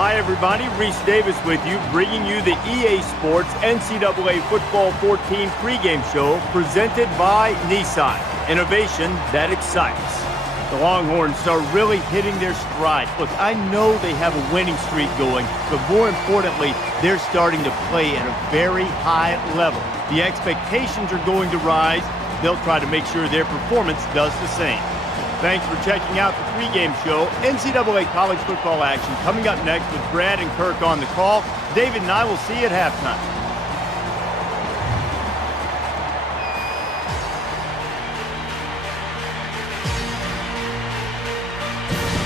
Hi, everybody. Reese Davis with you, bringing you the EA Sports NCAA Football 14 pregame show presented by Nissan. Innovation that excites. The Longhorns are really hitting their stride. Look, I know they have a winning streak going, but more importantly, they're starting to play at a very high level. The expectations are going to rise. They'll try to make sure their performance does the same. Thanks for checking out the pregame show. NCAA college football action coming up next with Brad and Kirk on the call. David and I will see you at halftime.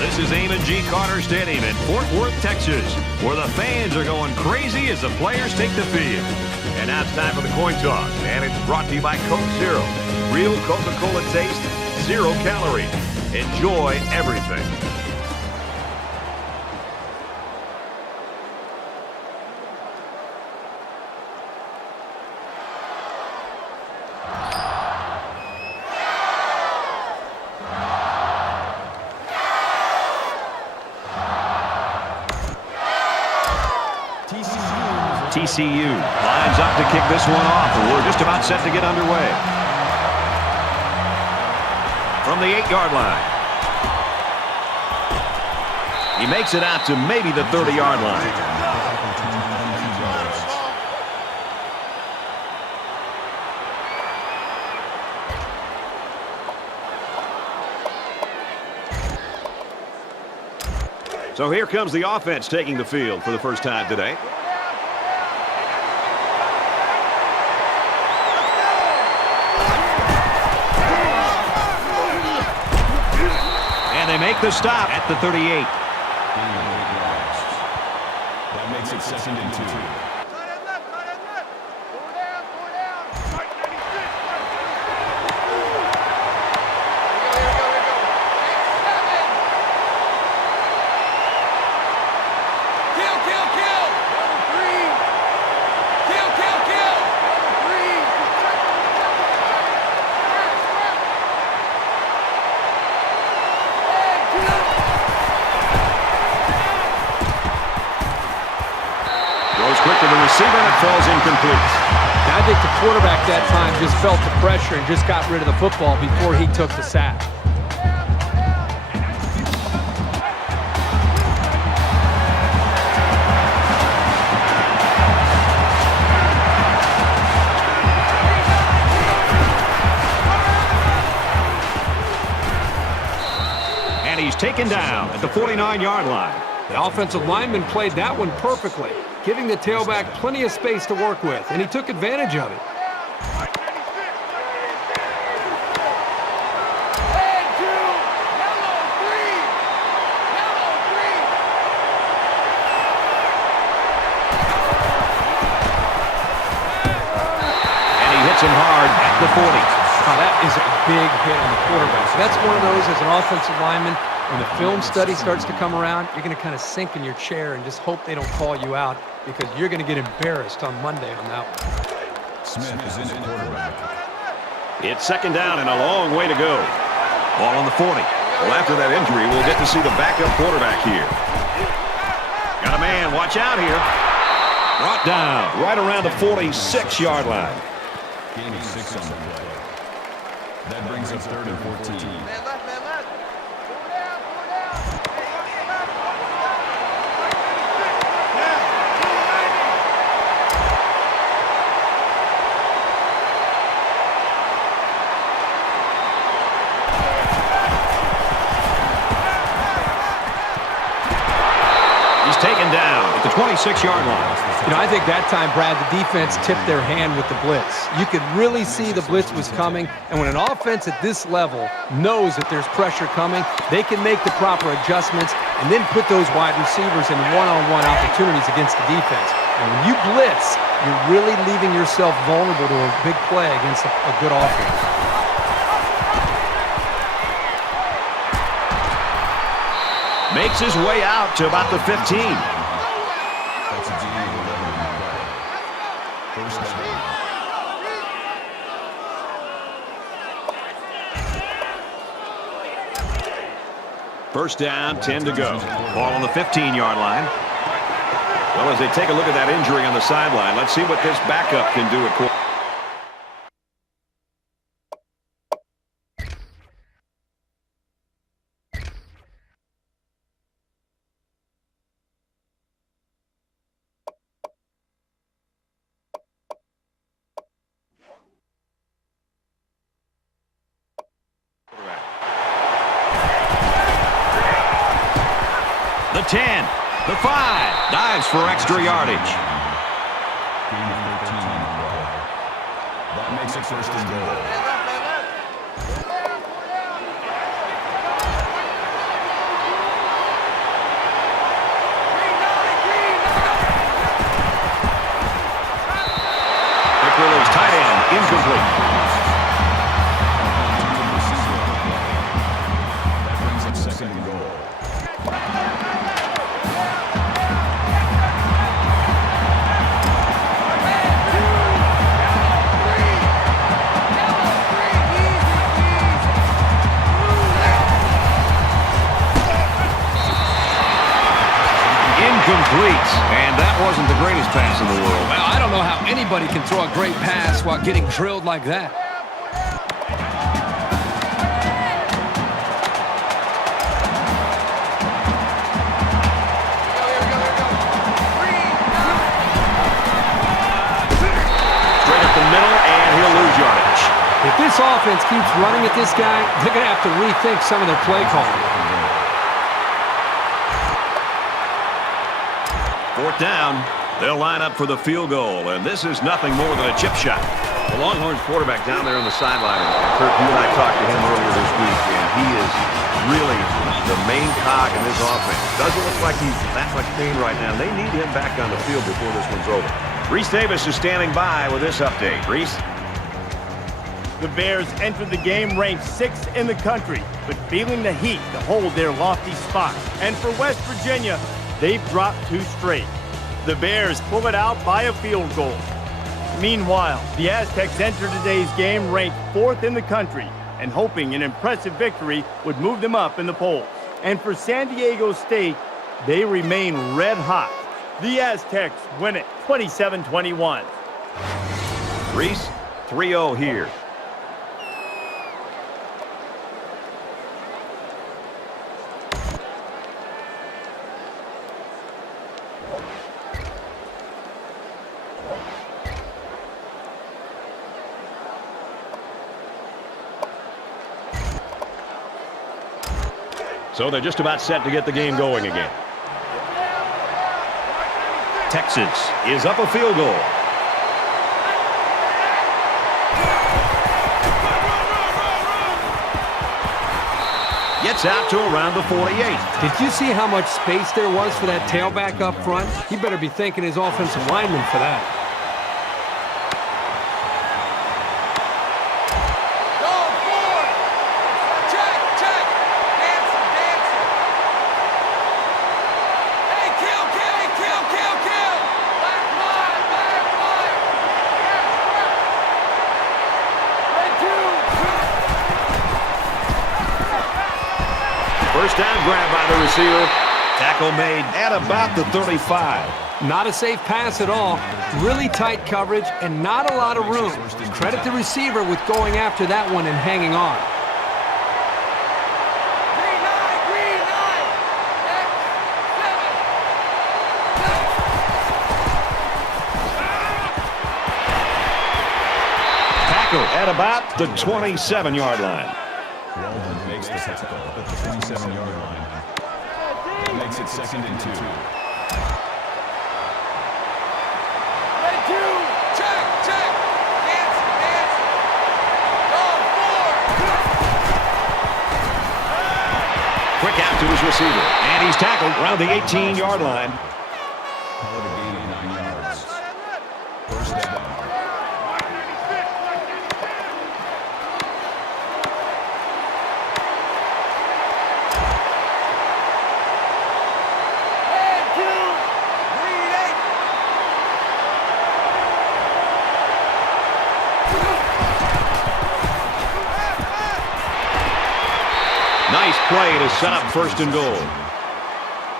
This is Amon G. Carter Stadium in Fort Worth, Texas, where the fans are going crazy as the players take the field. And now it's time for the coin toss, and it's brought to you by Coke Zero. Real Coca-Cola taste, 0 calories. Enjoy everything. TCU lines up to kick this one off, and we're just about set to get underway. From the 8-yard line. He makes it out to maybe the 30-yard line. So here comes the offense taking the field for the first time today. They make the stop at the 38. That makes it 2nd and 2. Quick to the receiver, and it falls incomplete. I think the quarterback that time just felt the pressure and just got rid of the football before he took the sack. And he's taken down at the 49-yard line. The offensive lineman played that one perfectly, giving the tailback plenty of space to work with, and he took advantage of it. And he hits him hard at the 40. Now, that is a big hit on the quarterback. So that's one of those as an offensive lineman. When the film study starts to come around, you're going to kind of sink in your chair and just hope they don't call you out because you're going to get embarrassed on Monday on that one. Smith is in at quarterback. It's 2nd down and a long way to go. Ball on the 40. Well, after that injury, we'll get to see the backup quarterback here. Got a man. Watch out here. Brought down right around the 46-yard line. Gain of 6 on the play. That brings up 3rd and 14. Taken down at the 26-yard line. You know, I think that time, Brad, the defense tipped their hand with the blitz. You could really see the blitz was coming, and when an offense at this level knows that there's pressure coming, they can make the proper adjustments and then put those wide receivers in one-on-one opportunities against the defense. And when you blitz, you're really leaving yourself vulnerable to a big play against a good offense. Makes his way out to about the 15. That's a gain of 11 on the play. 1st down. First down, 10 to go. Ball on the 15-yard line. Well, as they take a look at that injury on the sideline, let's see what this backup can do at quarterback. The 10, the 5, dives for extra yardage. Gain of 13. That makes it first and goal. Quick release, tight end, incomplete. That brings up second and goal. Incomplete, and that wasn't the greatest pass in the world. Well, I don't know how anybody can throw a great pass while getting drilled like that. Straight up the middle, and he'll lose yardage. If this offense keeps running at this guy, they're going to have to rethink some of their play calling. Fourth down, they'll line up for the field goal, and this is nothing more than a chip shot. The Longhorns quarterback down there on the sideline. Kurt, you and I talked to him earlier this week, and he is really the main cog in this offense. Doesn't look like he's that much pain right now. They need him back on the field before this one's over. Reese Davis is standing by with this update. Reese? The Bears entered the game ranked 6th in the country, but feeling the heat to hold their lofty spot. And for West Virginia, they've dropped 2 straight. The Bears pull it out by a field goal. Meanwhile, the Aztecs entered today's game ranked 4th in the country and hoping an impressive victory would move them up in the polls. And for San Diego State, they remain red hot. The Aztecs win it 27-21. Reese, 3-0 here. So they're just about set to get the game going again. Texas is up a field goal. Gets out to around the 48. Did you see how much space there was for that tailback up front? He better be thanking his offensive lineman for that. First down grab by the receiver. Tackle made at about the 35. Not a safe pass at all. Really tight coverage and not a lot of room. Credit the receiver with going after that one and hanging on. Tackle at about the 27-yard line. Walden makes the tackle at the 27-yard line. That makes it second and 2. Quick out to his receiver, and he's tackled around the 18-yard line. Call it a gain of 9 yards. First down. Nice play to set up first and goal.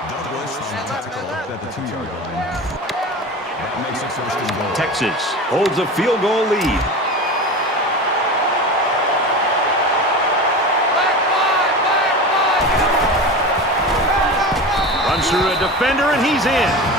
Douglas on the tackle at the 2-yard line. That makes it first and goal. Texas holds a field goal lead. Runs through a defender, and he's in.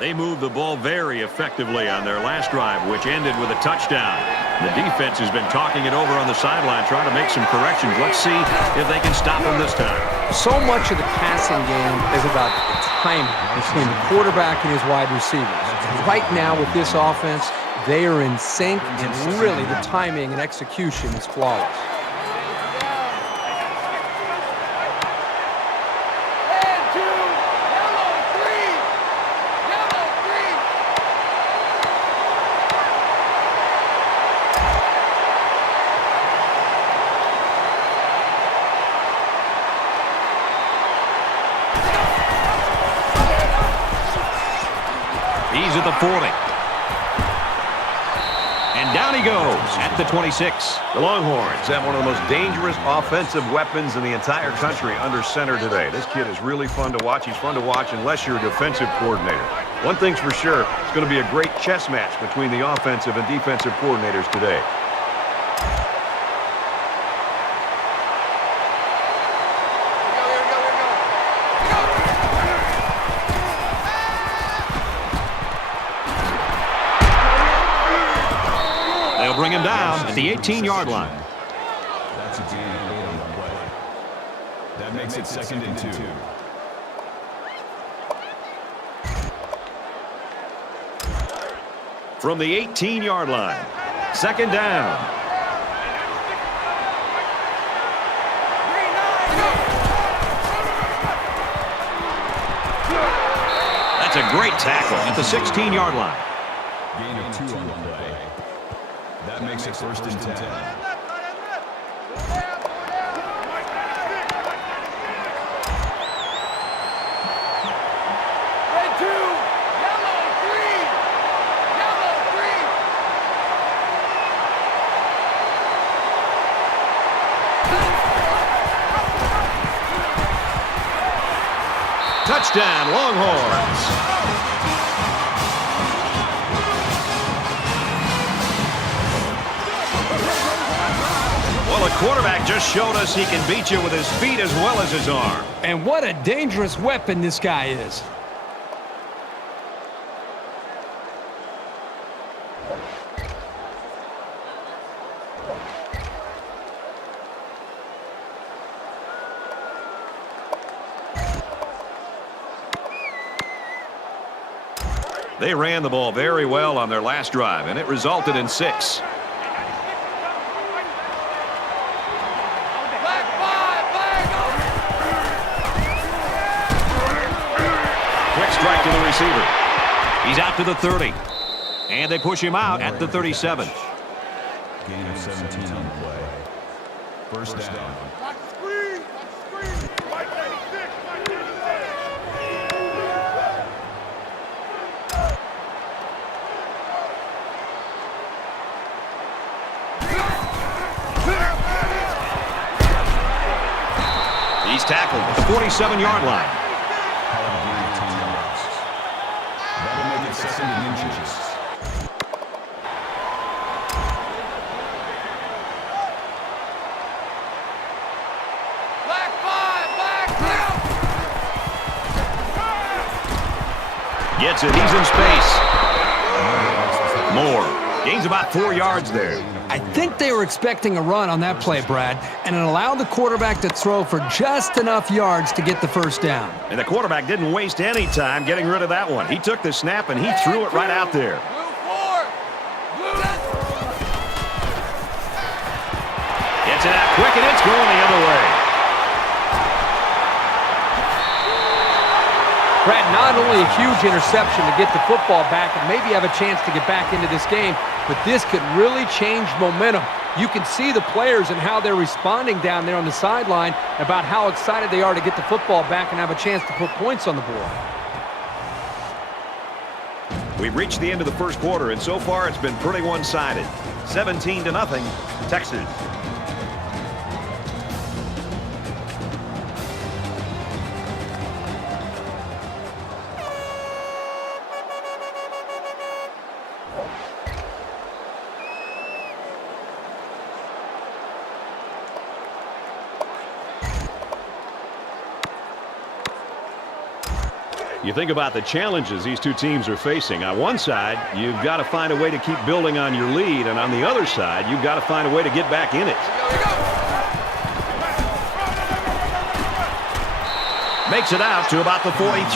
They moved the ball very effectively on their last drive, which ended with a touchdown. The defense has been talking it over on the sideline, trying to make some corrections. Let's see if they can stop them this time. So much of the passing game is about timing between the quarterback and his wide receivers. Right now with this offense, they are in sync, and really the timing and execution is flawless. He's at the 40. And down he goes at the 26. The Longhorns have one of the most dangerous offensive weapons in the entire country under center today. This kid is really fun to watch. He's fun to watch unless you're a defensive coordinator. One thing's for sure, it's going to be a great chess match between the offensive and defensive coordinators today. Bring him down at the 18-yard line. That's a gain of 8 on the play. That makes it 2nd and 2. From the 18-yard line, 2nd down. That's a great tackle at the 16-yard line. Gain of 2 on the play. That makes it 1st and 10. Touchdown, Longhorns. Well, the quarterback just showed us he can beat you with his feet as well as his arm. And what a dangerous weapon this guy is. They ran the ball very well on their last drive, and it resulted in 6. Strike to the receiver. He's out to the 30. And they push him out at the 37. Gain of 17 on the play. 1st down. He's tackled at the 47-yard line. That'll make it 2nd and inches. Gets it. He's in space. Moore gains about 4 yards there. I think they were expecting a run on that play, Brad, and it allowed the quarterback to throw for just enough yards to get the 1st down. And the quarterback didn't waste any time getting rid of that one. He took the snap and he threw it right out there. Gets it out quick, and it's going the other way. Brad, not only a huge interception to get the football back and maybe have a chance to get back into this game, but this could really change momentum You can see the players and how they're responding down there on the sideline about how excited they are to get the football back and have a chance to put points on the board. We've reached the end of the first quarter, and so far it's been pretty one-sided. 17-0, Texas. You think about the challenges these two teams are facing. On one side, you've got to find a way to keep building on your lead, and on the other side, you've got to find a way to get back in it. Makes it out to about the 43. That's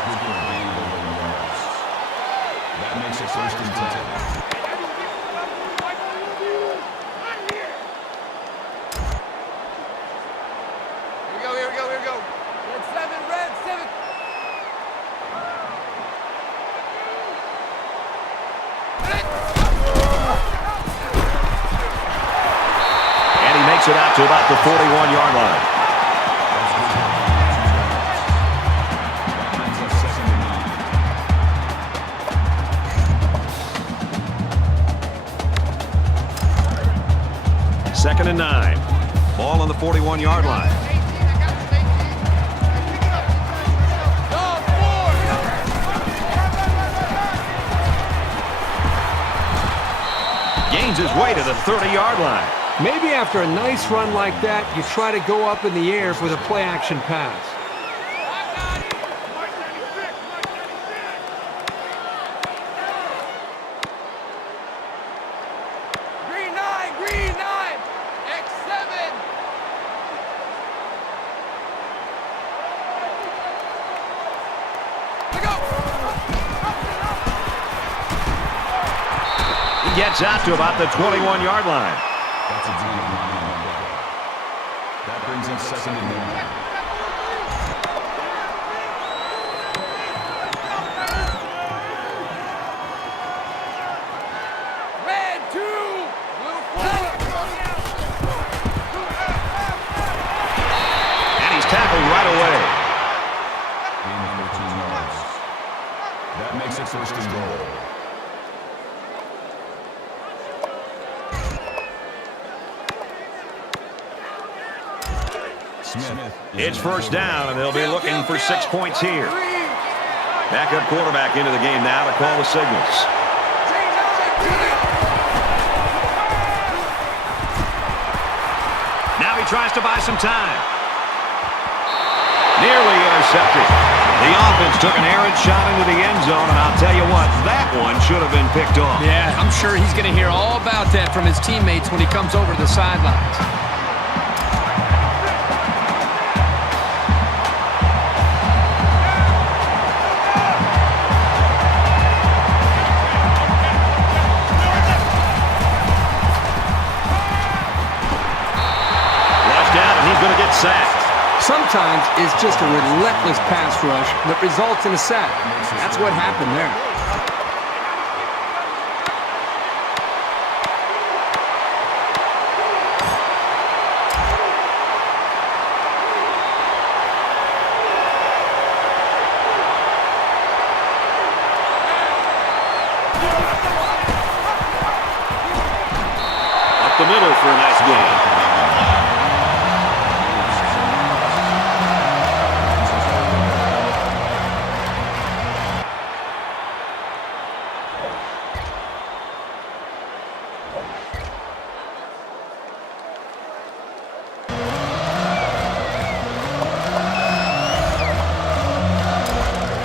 good for a gain of 11 yards. That makes it 1st and 10. It out to about the 41-yard line. Second and 9. Ball on the 41-yard line. Gains his way to the 30-yard line. Maybe after a nice run like that, you try to go up in the air for the play-action pass. Green 9, X7. He gets out to about the 21-yard line. That's a gain of 9 yards. That brings up 2nd and 9. Red 2, blue 4. And he's tackled right away. Gain of 13 yards. That makes it 1st and goal. It's 1st down, and they'll be looking for 6 points here. Backup quarterback into the game now to call the signals. Now he tries to buy some time. Nearly intercepted. The offense took an errant shot into the end zone, and I'll tell you what, that one should have been picked off. Yeah, I'm sure he's going to hear all about that from his teammates when he comes over to the sidelines. Sacked. Sometimes it's just a relentless pass rush that results in a sack. That's what happened there. Up the middle for a nice gain.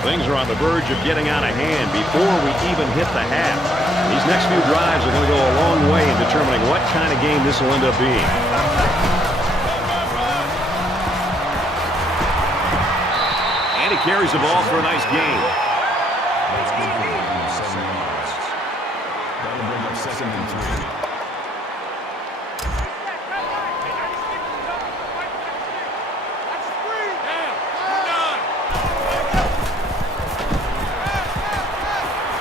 Things are on the verge of getting out of hand before we even hit the half. These next few drives are going to go a long way in determining what kind of game this will end up being. And he carries the ball for a nice gain. That's good for a gain of 7 yards. That'll bring up 2nd and 3.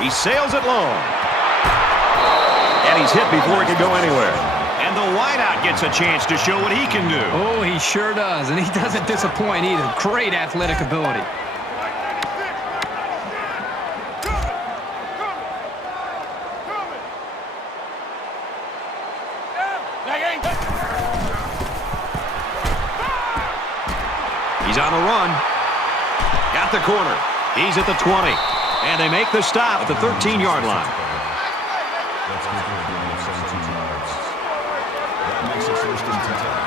He sails it long. And he's hit before he could go anywhere. And the wideout gets a chance to show what he can do. Oh, he sure does, and he doesn't disappoint either. Great athletic ability. He's on the run. Got the corner. He's at the 20. And they make the stop at the 13-yard line. That's good for a gain of 17 yards. That makes it 1st and 10.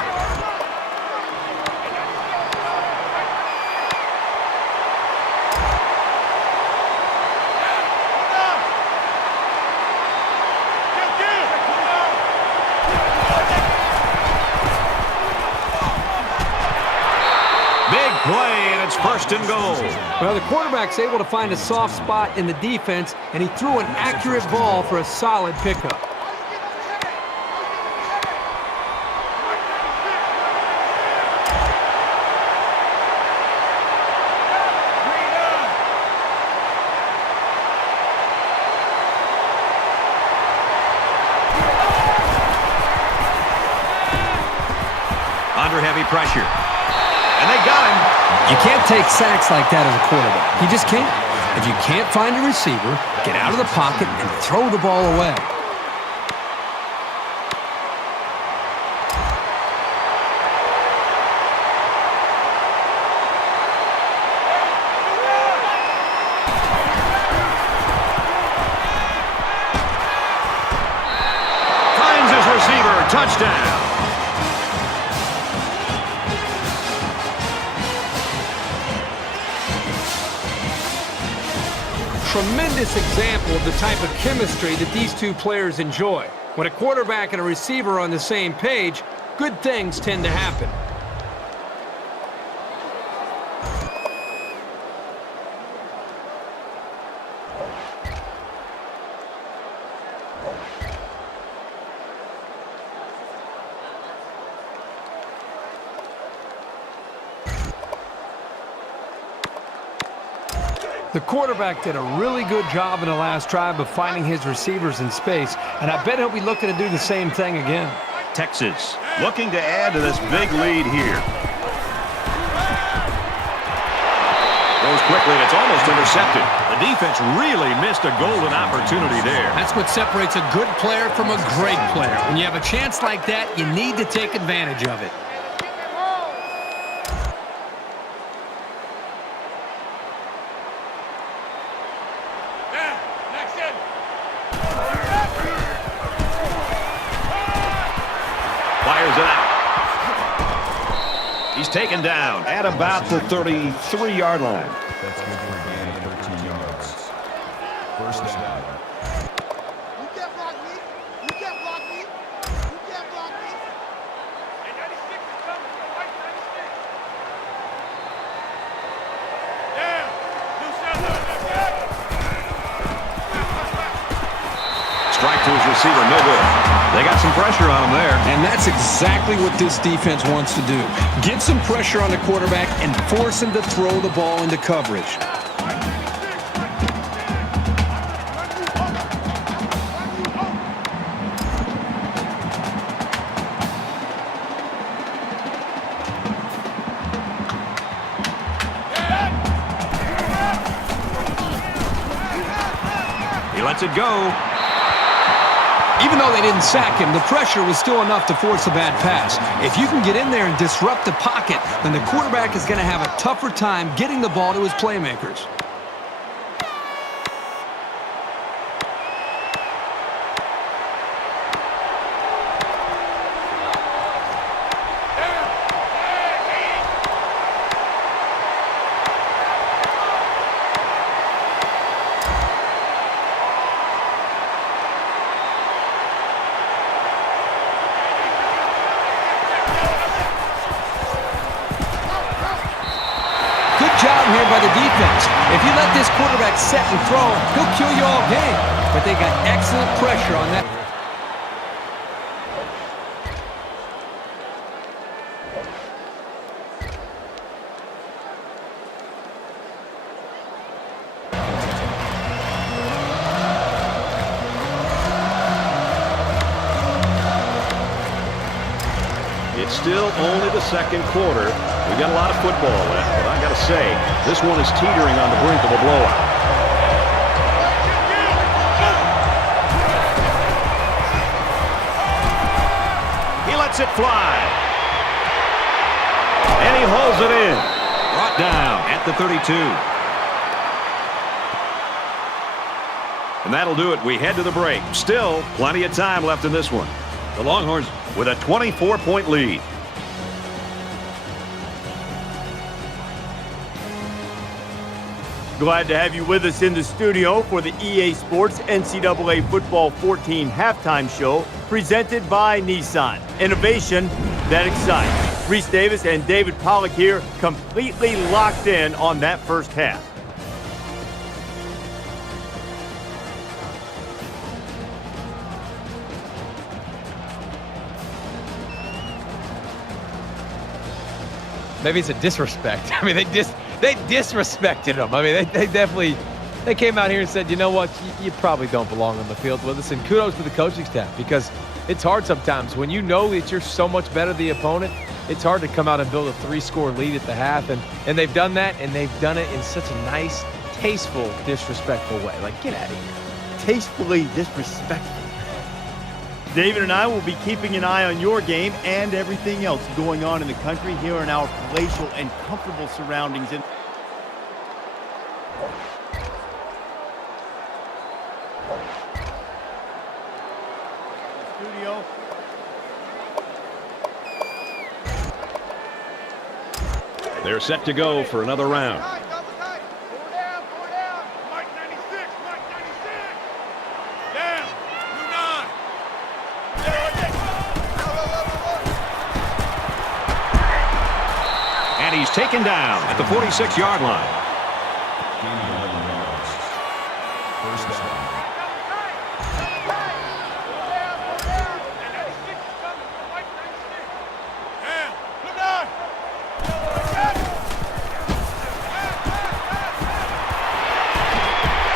Play, and it's 1st and goal. Well, the quarterback's able to find a soft spot in the defense, and he threw an accurate ball for a solid pickup. Under heavy pressure. And they got him. You can't take sacks like that as a quarterback. You just can't. If you can't find a receiver, get out of the pocket and throw the ball away. Finds his receiver. Touchdown. Tremendous example of the type of chemistry that these two players enjoy. When a quarterback and a receiver are on the same page, good things tend to happen. The quarterback did a really good job in the last drive of finding his receivers in space, and I bet he'll be looking to do the same thing again. Texas looking to add to this big lead here. Goes quickly, and it's almost intercepted. The defense really missed a golden opportunity there. That's what separates a good player from a great player. When you have a chance like that, you need to take advantage of it. Fires it out. He's taken down at about the 33-yard line. That's good for a gain of 13 yards. 1st down. You can't block me. You can't block me. You can't block me. Hey, 96 is coming. White 96. Yeah. You shut up. Strike to his receiver, no good. They got some pressure on him there. And that's exactly what this defense wants to do. Get some pressure on the quarterback and force him to throw the ball into coverage. He lets it go. Even though they didn't sack him, the pressure was still enough to force a bad pass. If you can get in there and disrupt the pocket, then the quarterback is going to have a tougher time getting the ball to his playmakers. Job here by the defense. If you let this quarterback set and throw, he'll kill you all game. But they got excellent pressure on that. still only the second quarter. We got a lot of football left, but I got to say, this one is teetering on the brink of a blowout. He lets it fly. And he hauls it in. Brought down at the 32. And that'll do it. We head to the break. Still plenty of time left in this one. The Longhorns with a 24-point lead. Glad to have you with us in the studio for the EA Sports NCAA Football 14 halftime show presented by Nissan. Innovation that excites. Reese Davis and David Pollack here, completely locked in on that first half. Maybe it's a disrespect. I mean, they disrespected him. I mean, they definitely came out here and said, you know what, you probably don't belong on the field with us. And kudos to the coaching staff, because it's hard sometimes when you know that you're so much better than the opponent. It's hard to come out and build a 3-score lead at the half, and they've done that, and they've done it in such a nice, tasteful, disrespectful way. Like, get out of here. Tastefully disrespectful. David and I will be keeping an eye on your game and everything else going on in the country here in our palatial and comfortable surroundings. Studio. They're set to go for another round. And he's taken down at the 46-yard line. Gain of 11 yards. First down.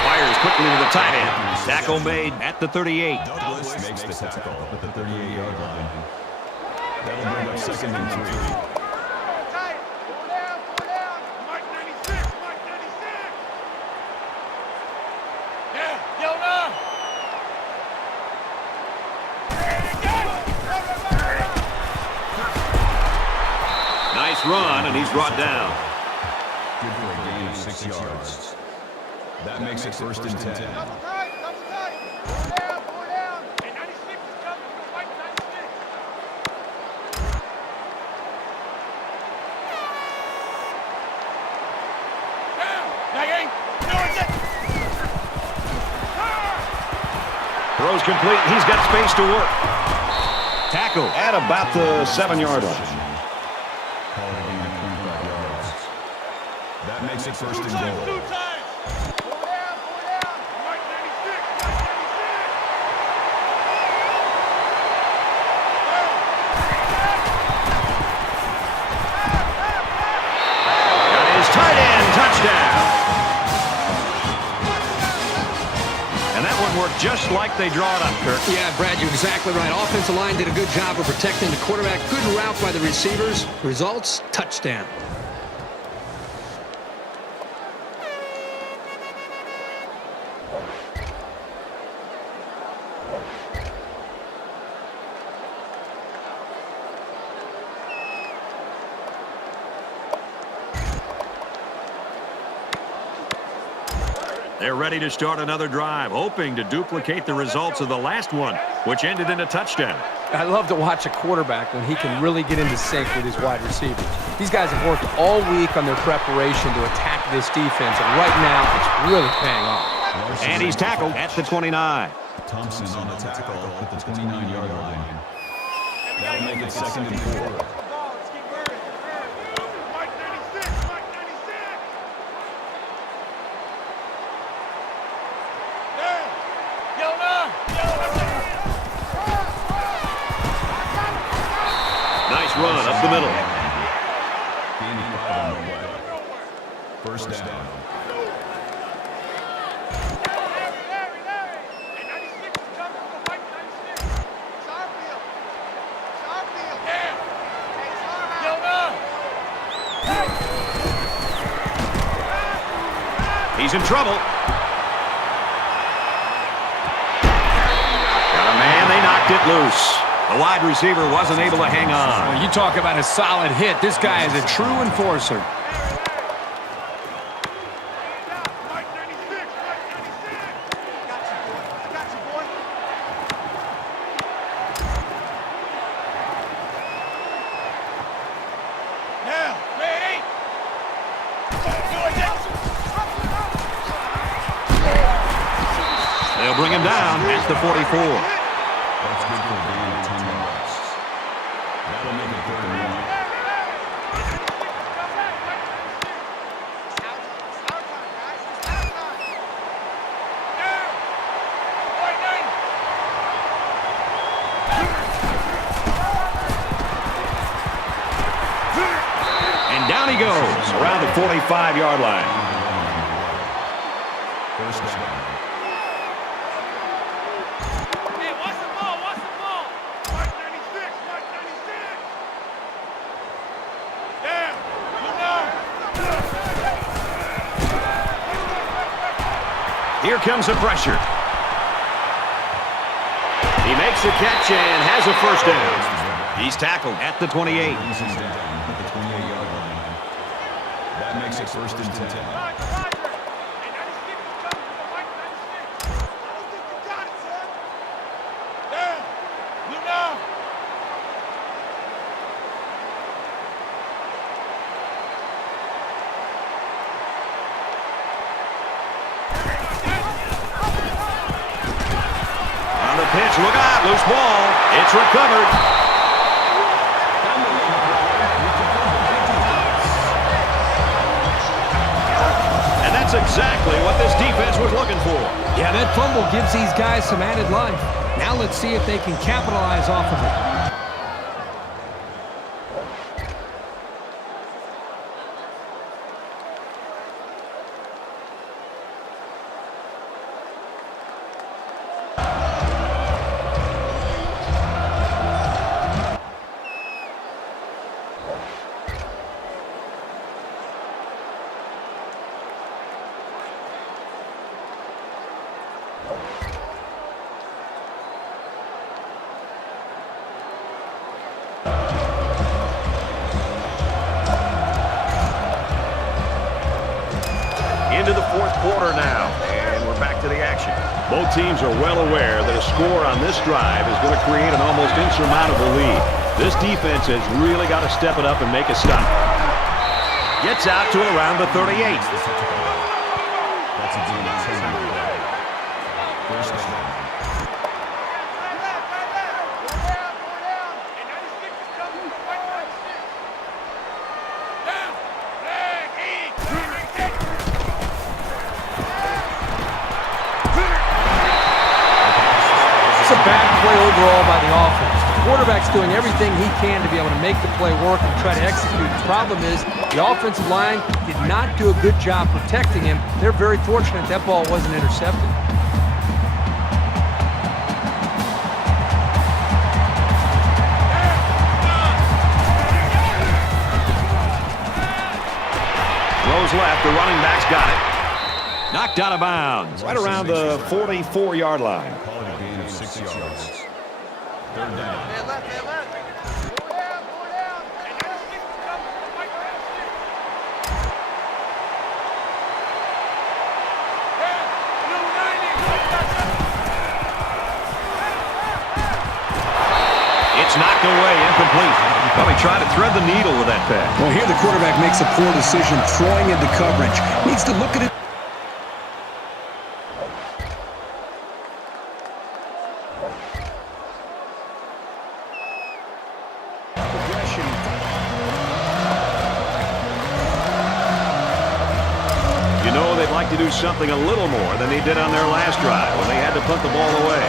Fires quickly to the tight end. Tackle made at the 38. Douglas makes the tackle at the 38-yard line. That'll bring up second and 3. Nice run, and he's brought down. Good for a gain of 6 yards. That makes it first and 10. Throws complete. He's got space to work. Tackle at about the 7-yard line. Call it a gain of 25 yards. That makes it first and goal. Got his tight end touchdown. And that one worked just like they draw it up, Kirk. Yeah, Brad, you're exactly right. Offensive line did a good job of protecting the quarterback. Good route by the receivers. Results, touchdown. They're ready to start another drive, hoping to duplicate the results of the last one, which ended in a touchdown. I love to watch a quarterback when he can really get into sync with his wide receivers. These guys have worked all week on their preparation to attack this defense, and right now it's really paying off. And he's tackled at the 29. Thompson on the tackle at the 29-yard line. That'll make it second and 4. Nice run up the middle. Gain of 5 on the way. First down. He's in trouble. Got a man. They knocked it loose. The wide receiver wasn't able to hang on. Well, you talk about a solid hit. This guy is a true enforcer. They'll bring him down at the 44. That's good for a gain of 10 yards. That'll make it 3rd and 1. And down he goes around the 45-yard line. 1st down. Here comes the pressure. He makes the catch and has a 1st down. He's tackled at the 28. He's down at the 28-yard line. That makes it 1st and 10. Pitch, look out, loose ball. It's recovered. And that's exactly what this defense was looking for. Yeah, that fumble gives these guys some added life. Now let's see if they can capitalize off of it. Into the 4th quarter now, and we're back to the action. Both teams are well aware that a score on this drive is going to create an almost insurmountable lead. This defense has really got to step it up and make a stop. Gets out to around the 38. That's a gain of 10 yards. 1st down. It's a bad play overall by the offense. The quarterback's doing everything he can to be able to make the play work and try to execute. The problem is the offensive line did not do a good job protecting him. They're very fortunate that ball wasn't intercepted. Throws left, the running back's got it. Knocked out of bounds, right around the 44-yard line. Call it a gain of 6 yards. 3rd down. It's knocked away, incomplete. Probably trying to thread the needle with that pass. Well, here the quarterback makes a poor decision throwing into coverage. Needs to look at it. You know they'd like to do something a little more than they did on their last drive when they had to punt the ball away.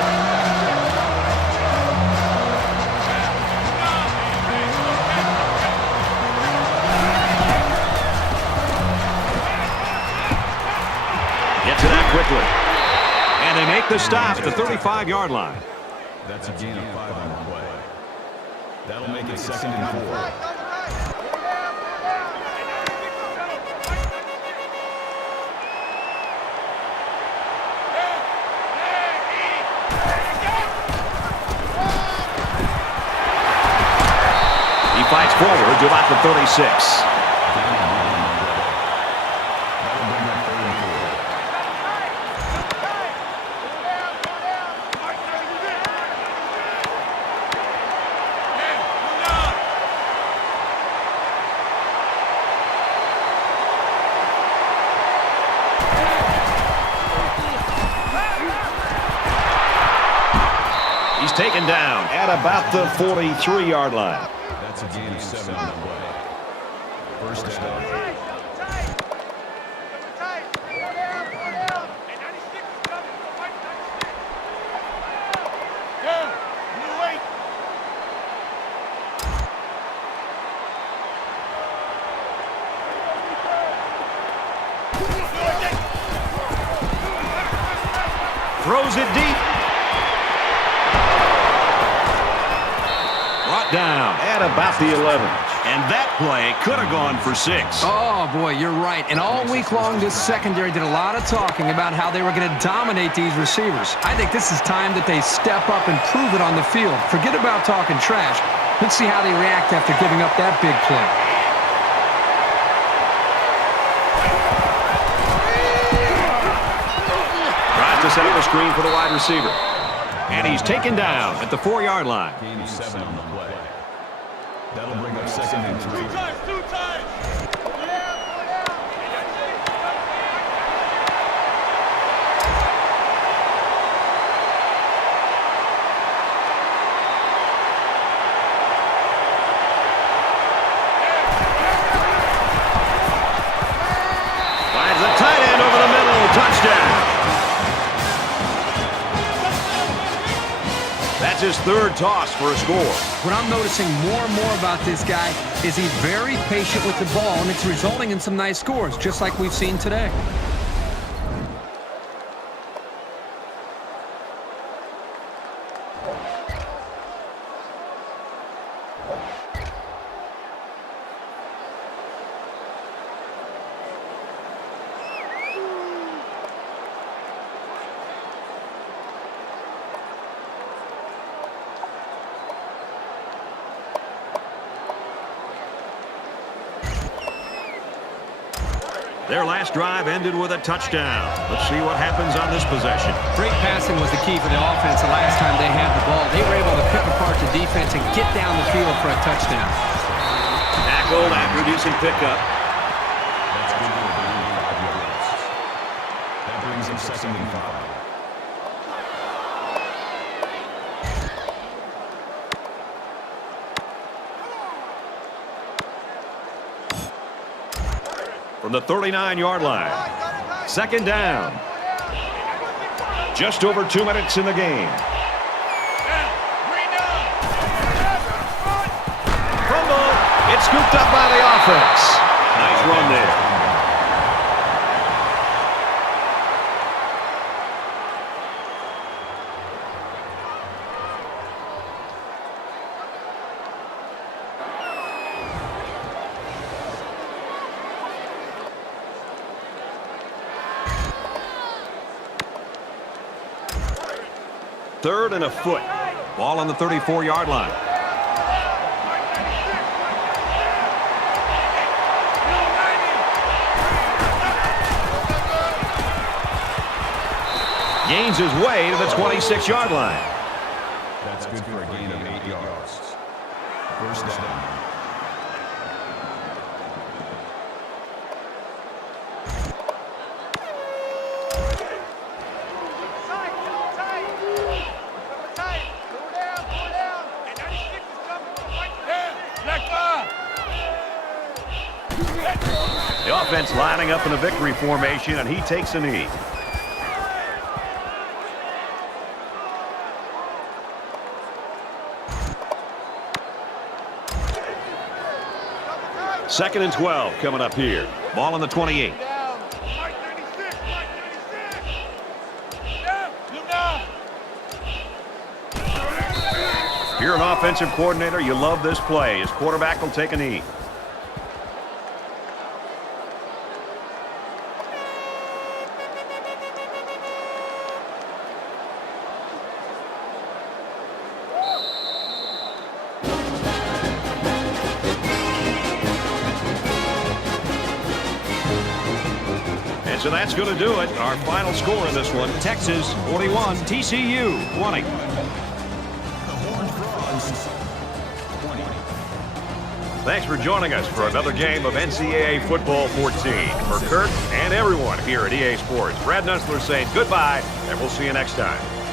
Gets it out quickly. And they make the stop at the 35-yard line. That's a gain of 5 on the play. That'll make it 2nd and 4. forward to about the 36. He's taken down at about the 43-yard line. That's a gain of 7 on the play. First down. Throws it deep. Brought down at about the 11. And that play could have gone for 6. Oh, boy, you're right. And all week long, this secondary did a lot of talking about how they were going to dominate these receivers. I think this is time that they step up and prove it on the field. Forget about talking trash. Let's see how they react after giving up that big play. Tries to set up a screen for the wide receiver. And he's taken down at the 4-yard line. Gain of 7 on the play. That'll bring up 2nd and 3. Two times. Finds the tight end over the middle. Touchdown. That's his 3rd toss for a score. What I'm noticing more and more about this guy is he's very patient with the ball, and it's resulting in some nice scores, just like we've seen today. Their last drive ended with a touchdown. Let's see what happens on this possession. Great passing was the key for the offense the last time they had the ball. They were able to pick apart the defense and get down the field for a touchdown. Tackled after decent pickup. That's good for a gain of 5 yards. That brings up 2nd and 5. From the 39-yard line. 2nd down. Just over 2 minutes in the game. Fumble. It's scooped up by the offense. Nice run there. Third and a foot. Ball on the 34-yard line. Gains his way to the 26-yard line. That's good for a gain of 8 yards. First down. The offense lining up in a victory formation, and he takes a knee. Second and 12 coming up here. Ball on the 28. If you're an offensive coordinator, you love this play. His quarterback will take a knee. And so that's going to do it. Our final score in this one, Texas 41, TCU 20. Thanks for joining us for another game of NCAA Football 14. For Kurt and everyone here at EA Sports, Brad Nussler saying goodbye, and we'll see you next time.